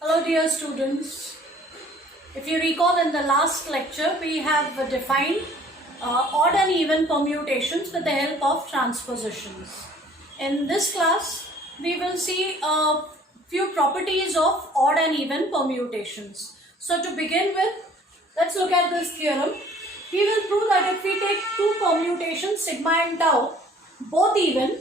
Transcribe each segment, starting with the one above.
Hello dear students. If you recall in the last lecture we have defined odd and even permutations with the help of transpositions. In this class we will see a few properties of odd and even permutations. So to begin with, let's look at this theorem. We will prove that if we take two permutations sigma and tau both even,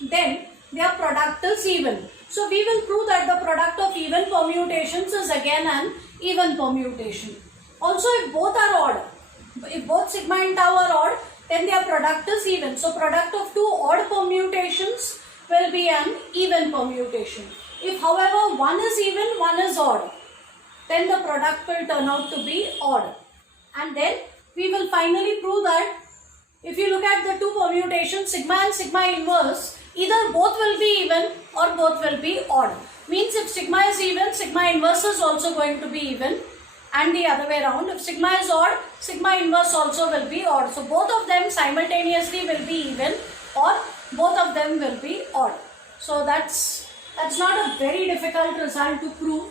then their product is even. So we will prove that the product of even permutations is again an even permutation. Also, if both are odd, if both sigma and tau are odd, then their product is even. So product of two odd permutations will be an even permutation. If however one is even, one is odd, then the product will turn out to be odd. And then we will finally prove that if you look at the two permutations sigma and sigma inverse, either both will be even or both will be odd. Means if sigma is even, sigma inverse is also going to be even, and the other way around. If sigma is odd, sigma inverse also will be odd. So both of them simultaneously will be even or both of them will be odd. So that's not a very difficult result to prove.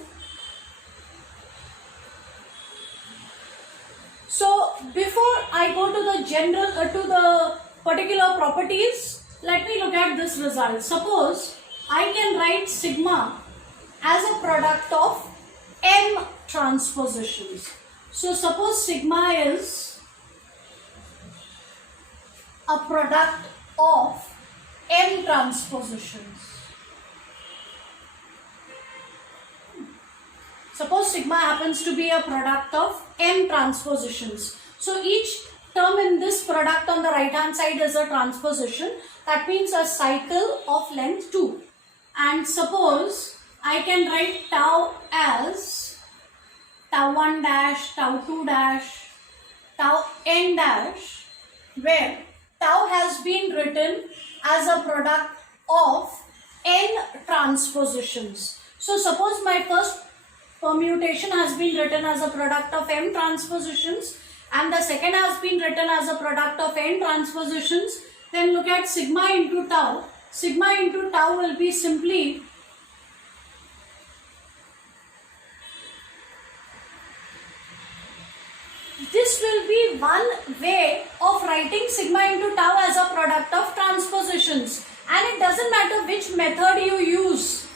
So before I go to the general to the particular properties, let me look at this result. Suppose I can write sigma as a product of m transpositions. So suppose sigma is a product of m transpositions. Suppose sigma happens to be a product of m transpositions. So each term in this product on the right hand side is a transposition. That means a cycle of length 2. And suppose I can write tau as tau 1 dash, tau 2 dash, tau n dash, where tau has been written as a product of n transpositions. So suppose my first permutation has been written as a product of m transpositions and the second has been written as a product of n transpositions, then look at sigma into tau. Sigma into tau will be simply this will be one way of writing sigma into tau as a product of transpositions, and it doesn't matter which method you use,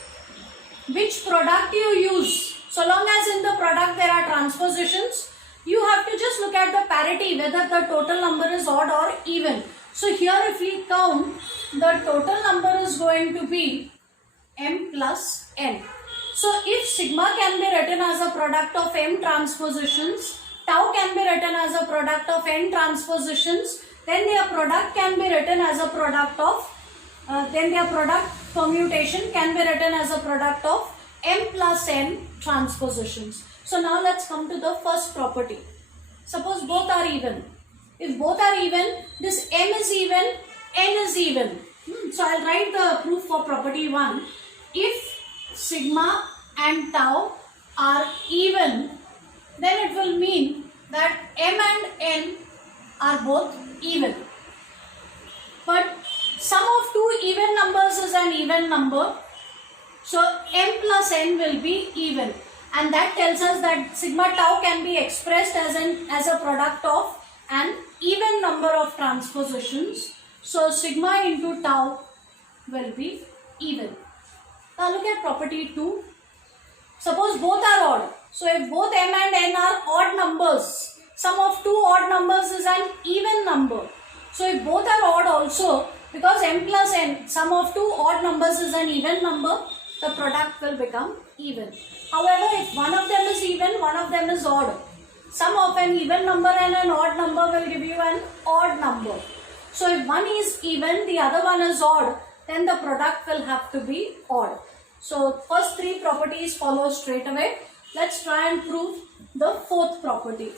which product you use. So long as in the product there are transpositions, you have to just look at the parity, whether the total number is odd or even. So here if we count, the total number is going to be m plus n. So if sigma can be written as a product of m transpositions, tau can be written as a product of n transpositions, then their product can be written as a product of, then their product permutation can be written as a product of m plus n transpositions. So now let's come to the first property. Suppose both are even. If both are even, this m is even, n is even. So I'll write the proof for property 1. If sigma and tau are even, then it will mean that m and n are both even. But sum of two even numbers is an even number. So m plus n will be even, and that tells us that sigma tau can be expressed as a product of an even number of transpositions. So sigma into tau will be even. Now look at property 2. Suppose both are odd. So if both m and n are odd numbers, sum of two odd numbers is an even number. So if both are odd also, because m plus n, sum of two odd numbers is an even number, the product will become even. However, if one of them is even, one of them is odd, sum of an even number and an odd number will give you an odd number. So if one is even, the other one is odd, then the product will have to be odd. So first three properties follow straight away. Let's try and prove the fourth property.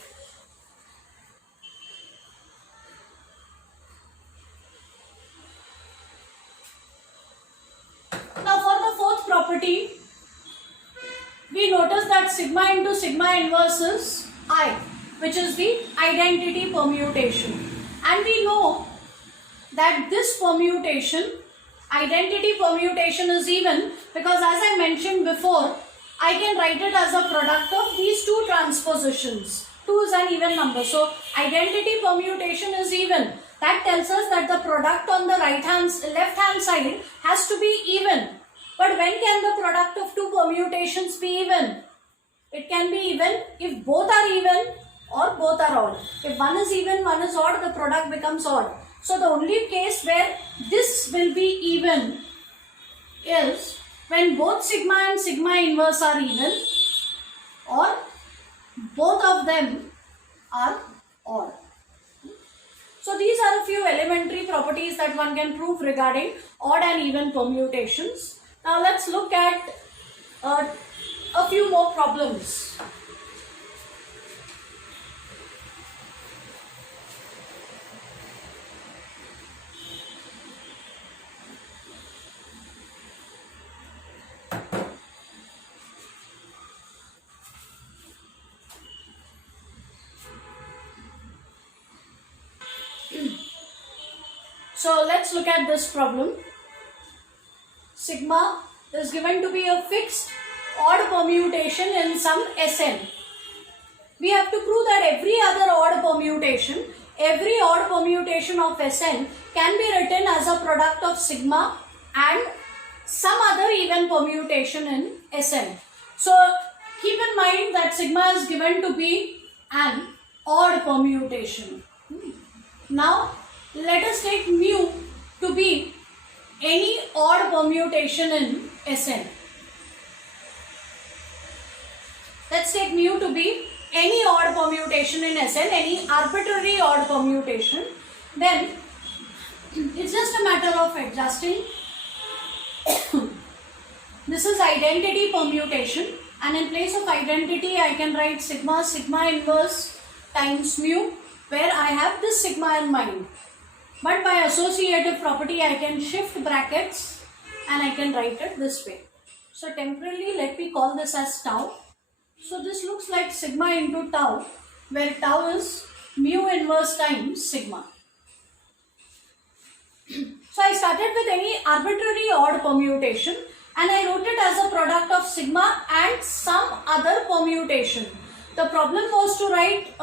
Now for the fourth property, we notice that sigma into sigma inverse is I, which is the identity permutation. And we know that this permutation, identity permutation, is even because, as I mentioned before, I can write it as a product of these two transpositions. 2 is an even number. So identity permutation is even. That tells us that the product on the left hand side has to be even. But when can the product of two permutations be even? It can be even if both are even or both are odd. If one is even, one is odd, the product becomes odd. So the only case where this will be even is when both sigma and sigma inverse are even, or both of them are odd. So these are a few elementary properties that one can prove regarding odd and even permutations. Now let's look at a few more problems. So let's look at this problem. Sigma is given to be a fixed odd permutation in some Sn. We have to prove that every other odd permutation of Sn can be written as a product of sigma and some other even permutation in Sn. So keep in mind that sigma is given to be an odd permutation. Now let us take mu to be any odd permutation in Sn. Let's take mu to be any odd permutation in Sn, any arbitrary odd permutation. Then it's just a matter of adjusting. This is identity permutation, and in place of identity I can write sigma inverse times mu, where I have this sigma in mind. But by associative property I can shift brackets and I can write it this way. So temporarily let me call this as tau. So this looks like sigma into tau, where tau is mu inverse times sigma. So I started with any arbitrary odd permutation and I wrote it as a product of sigma and some other permutation. The problem was to write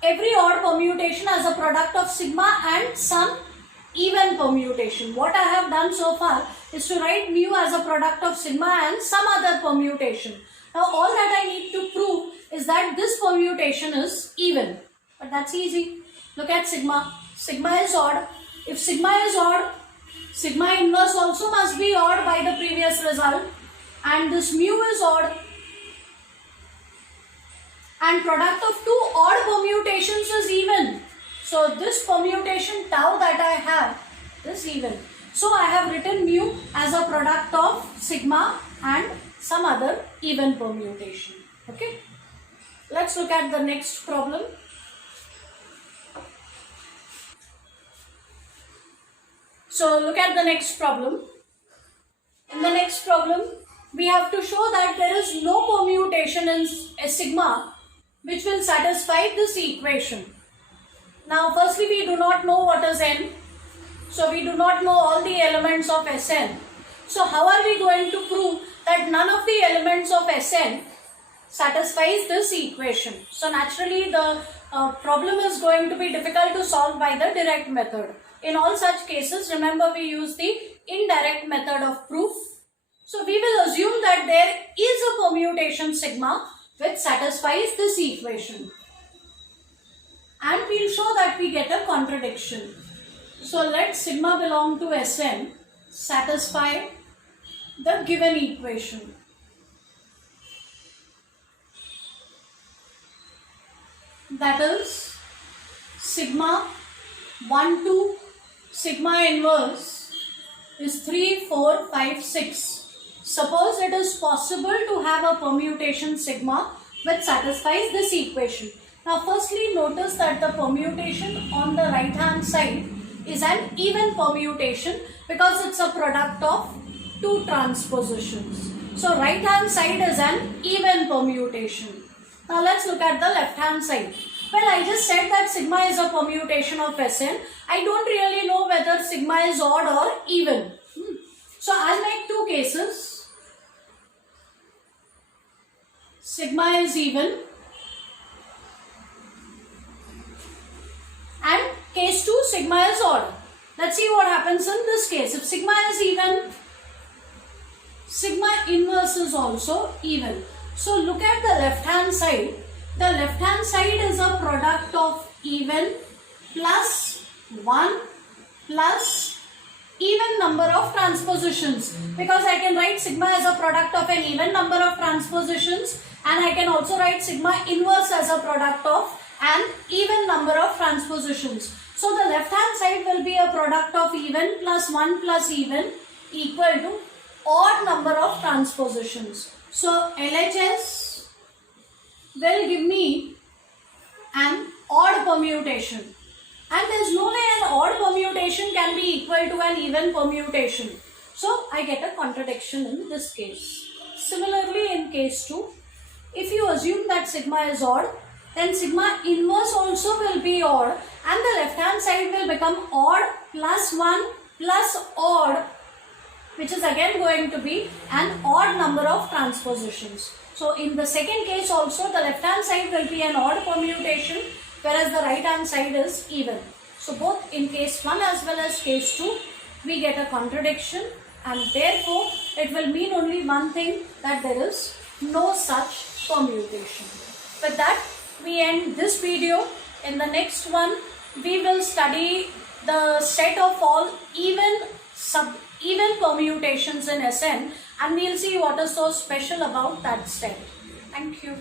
every odd permutation as a product of sigma and some even permutation. What I have done so far is to write mu as a product of sigma and some other permutation. Now all that I need to prove is that this permutation is even. But that's easy. Look at sigma. Sigma is odd. If sigma is odd, sigma inverse also must be odd by the previous result. And this mu is odd. And product of two odd permutations is even. So this permutation tau that I have is even. So I have written mu as a product of sigma and some other even permutation. Okay. Let's look at the next problem. So look at the next problem. In the next problem, we have to show that there is no permutation in sigma which will satisfy this equation. Now firstly we do not know what is n. So we do not know all the elements of Sn. So how are we going to prove that none of the elements of Sn satisfies this equation? So naturally the problem is going to be difficult to solve by the direct method. In all such cases, remember we use the indirect method of proof. So we will assume that there is a permutation sigma which satisfies this equation. And we will show that we get a contradiction. So let sigma belong to Sn satisfy the given equation. That is sigma 1, 2, sigma inverse is 3, 4, 5, 6. Suppose it is possible to have a permutation sigma which satisfies this equation. Now firstly notice that the permutation on the right hand side is an even permutation because it's a product of two transpositions. So right hand side is an even permutation. Now let's look at the left hand side. Well, I just said that sigma is a permutation of Sn. I don't really know whether sigma is odd or even. So I'll make two cases. sigma is even, and case 2 sigma is odd. Let's see what happens in this case. If sigma is even, sigma inverse is also even. So look at the left hand side. The left hand side is a product of even plus 1 plus even number of transpositions, because I can write sigma as a product of an even number of transpositions, and I can also write sigma inverse as a product of an even number of transpositions. So the left hand side will be a product of even plus 1 plus even equal to odd number of transpositions. So LHS will give me an odd permutation, and there is no way an odd permutation can be equal to an even permutation. So I get a contradiction in this case. Similarly, in case 2, if you assume that sigma is odd, then sigma inverse also will be odd, and the left hand side will become odd plus 1 plus odd, which is again going to be an odd number of transpositions. So in the second case also, the left hand side will be an odd permutation, whereas the right hand side is even. So both in case 1 as well as case 2, we get a contradiction, and therefore it will mean only one thing, that there is no such permutation. With that, we end this video. In the next one, we will study the set of all even permutations in Sn, and we will see what is so special about that set. Thank you.